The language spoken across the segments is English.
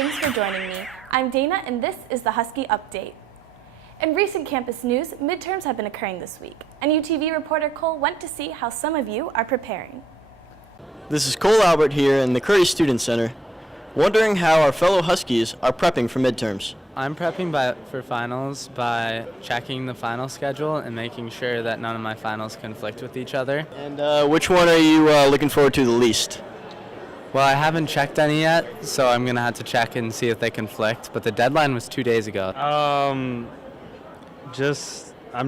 thanks for joining me. I'm Dana and this is the Husky Update. In recent campus news, midterms have been occurring this week. NUTV reporter Cole went to see how some of you are preparing. This is Cole Albert here in the Curry Student Center, wondering how our fellow Huskies are prepping for midterms. I'm prepping for finals by checking the final schedule and making sure that none of my finals conflict with each other. And which one are you looking forward to the least? Well, I haven't checked any yet, so I'm going to have to check and see if they conflict, but the deadline was 2 days ago. I'm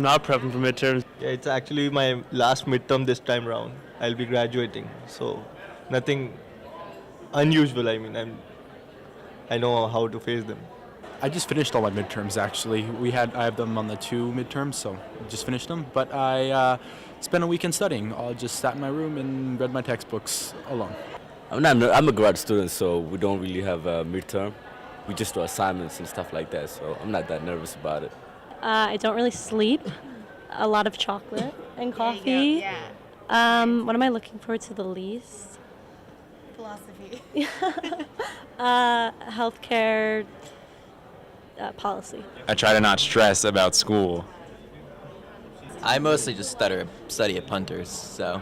not prepping for midterms. Yeah, it's actually my last midterm this time round. I'll be graduating, so nothing unusual. I mean, I know how to face them. I just finished all my midterms, actually. I have them on the 2 midterms, so I just finished them. But I spent a weekend studying. I just sat in my room and read my textbooks alone. I'm a grad student, so we don't really have a midterm. We just do assignments and stuff like that, so I'm not that nervous about it. I don't really sleep. A lot of chocolate and coffee. Yeah. What am I looking forward to the least? Philosophy. Healthcare policy. I try to not stress about school. I mostly just study at punters, so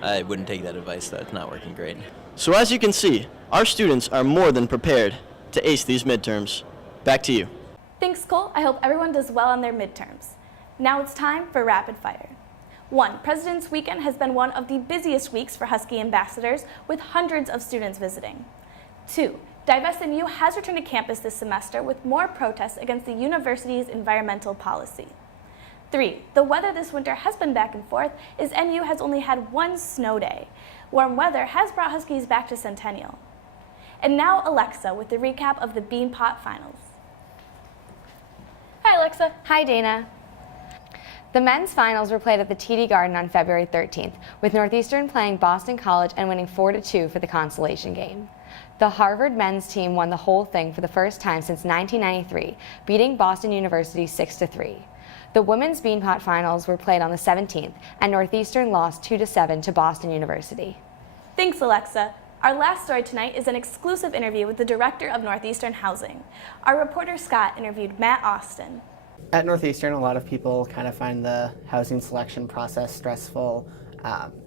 I wouldn't take that advice. That's not working great. So as you can see, our students are more than prepared to ace these midterms. Back to you. Thanks, Cole. I hope everyone does well on their midterms. Now it's time for rapid fire. 1. President's Weekend has been one of the busiest weeks for Husky ambassadors, with hundreds of students visiting. 2. DivestMU has returned to campus this semester with more protests against the university's environmental policy. 3. The weather this winter has been back and forth, as NU has only had one snow day. Warm weather has brought Huskies back to Centennial. And now Alexa with the recap of the Beanpot finals. Hi, Alexa. Hi, Dana. The men's finals were played at the TD Garden on February 13th, with Northeastern playing Boston College and winning 4-2 for the consolation game. The Harvard men's team won the whole thing for the first time since 1993, beating Boston University 6-3. The women's Beanpot finals were played on the 17th, and Northeastern lost 2-7 to Boston University. Thanks, Alexa. Our last story tonight is an exclusive interview with the director of Northeastern Housing. Our reporter Scott interviewed Matt Austin. At Northeastern, a lot of people kind of find the housing selection process stressful.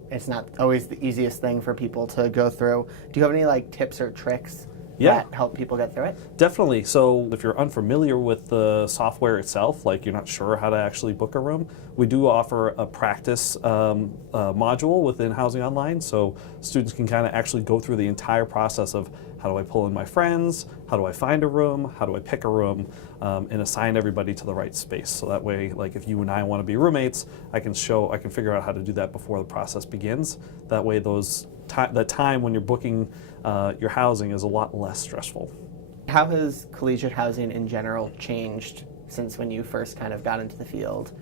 It's not always the easiest thing for people to go through. Do you have any tips or tricks that help people get through it? Definitely. So if you're unfamiliar with the software itself, like you're not sure how to actually book a room, we do offer a practice module within Housing Online, so students can kind of actually go through the entire process of how do I pull in my friends, how do I find a room, how do I pick a room, and assign everybody to the right space. So that way, if you and I want to be roommates, I can figure out how to do that before the process begins. That way the time when you're booking your housing is a lot less stressful. How has collegiate housing in general changed since when you first kind of got into the field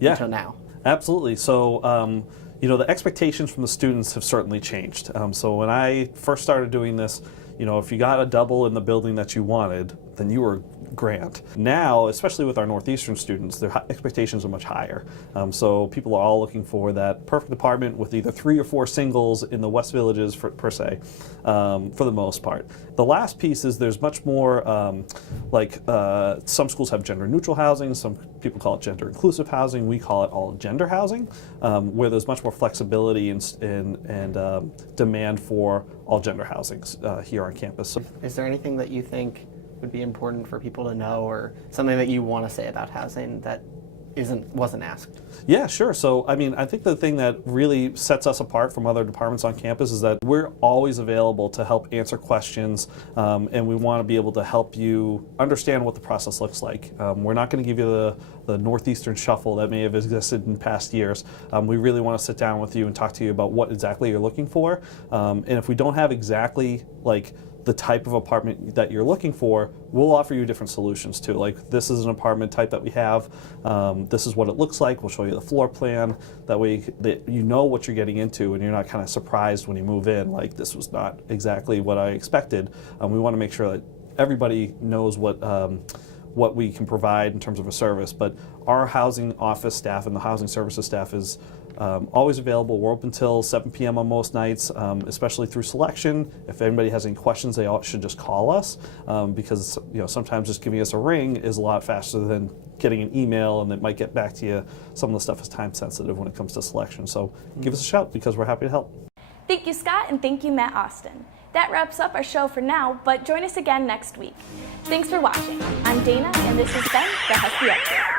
until now? Absolutely. So, the expectations from the students have certainly changed. So when I first started doing this, if you got a double in the building that you wanted, then you were grand. Now, especially with our Northeastern students, their expectations are much higher. So people are all looking for that perfect apartment with either 3 or 4 singles in the West Villages per se, for the most part. The last piece is there's much more, some schools have gender neutral housing, some people call it gender inclusive housing, we call it all gender housing, where there's much more flexibility and demand for all gender housings here on campus. Is there anything that you think would be important for people to know, or something that you want to say about housing that wasn't asked? Yeah, sure. So, I think the thing that really sets us apart from other departments on campus is that we're always available to help answer questions, and we want to be able to help you understand what the process looks like. We're not going to give you the Northeastern shuffle that may have existed in past years. We really want to sit down with you and talk to you about what exactly you're looking for. And if we don't have exactly the type of apartment that you're looking for, we'll offer you different solutions too. This is an apartment type that we have, this is what it looks like, we'll show you the floor plan, that way you know what you're getting into and you're not kind of surprised when you move in, this was not exactly what I expected. We want to make sure that everybody knows what we can provide in terms of a service, but our housing office staff and the housing services staff is always available. We're open till 7 p.m. on most nights, especially through selection. If anybody has any questions, they all should just call us because sometimes just giving us a ring is a lot faster than getting an email, and it might get back to you. Some of the stuff is time sensitive when it comes to selection. So give us a shout because we're happy to help. Thank you, Scott, and thank you, Matt Austin. That wraps up our show for now, but join us again next week. Thanks for watching. I'm Dana, and this has been the Husky Update.